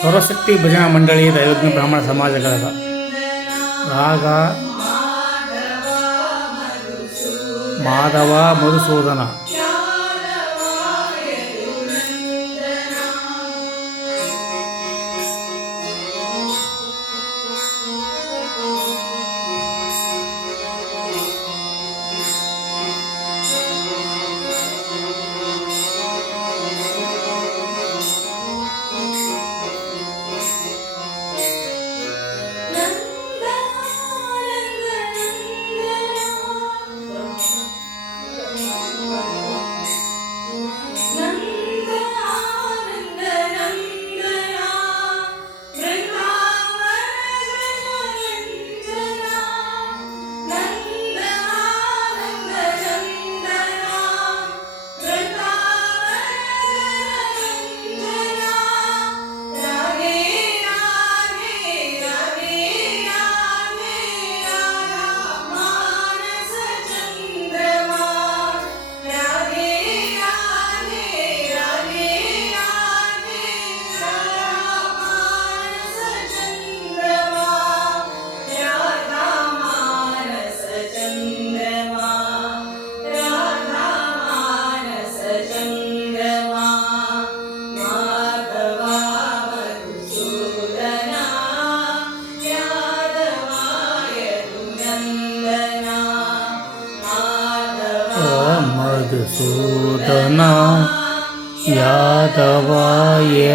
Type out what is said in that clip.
ಸ್ವರಶಕ್ತಿ ಭಜನಾ ಮಂಡಳಿ ದೈವಜ್ಞ ಬ್ರಾಹ್ಮಣ ಸಮಾಜಗಳ ರಾಗ ಮಾಧವ ಮಧುಸೂದನ मधुसूदना यादवा ये